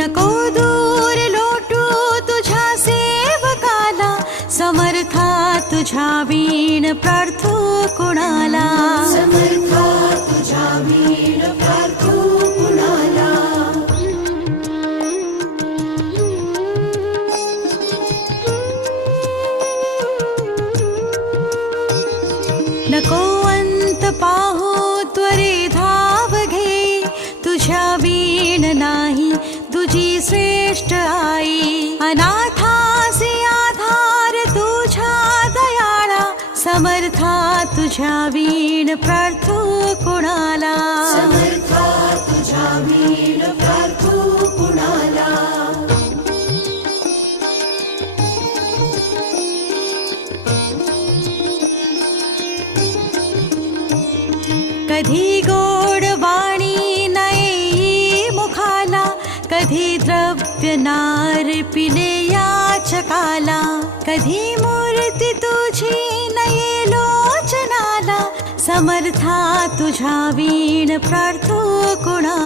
नको दूर लोटू तुझ्या सेवकाला, समर्था तुझ्या वीण प्रार्थू कुणाला, समर्था तुझ्या वीण प्रार्थू कुणाला. नको अंत पाहू त्वरे धाव घे, तुझ्या वीण नाही तुझी श्रेष्ठ आई. अनाथासी आधार तुझ्या दयाळा, समर्था तुझ्या वीण प्रार्थू कुणाला, समर्था तुझ्या वीण प्रार्थू कुणाला. कधी गोड वाणी नये मुखाला, कधी द्रव्य नार पिले याचकाला, कधी मूर्ती तुझी नये लोचनाला, समर्था तुझ्या वीण प्रार्थू कुणा.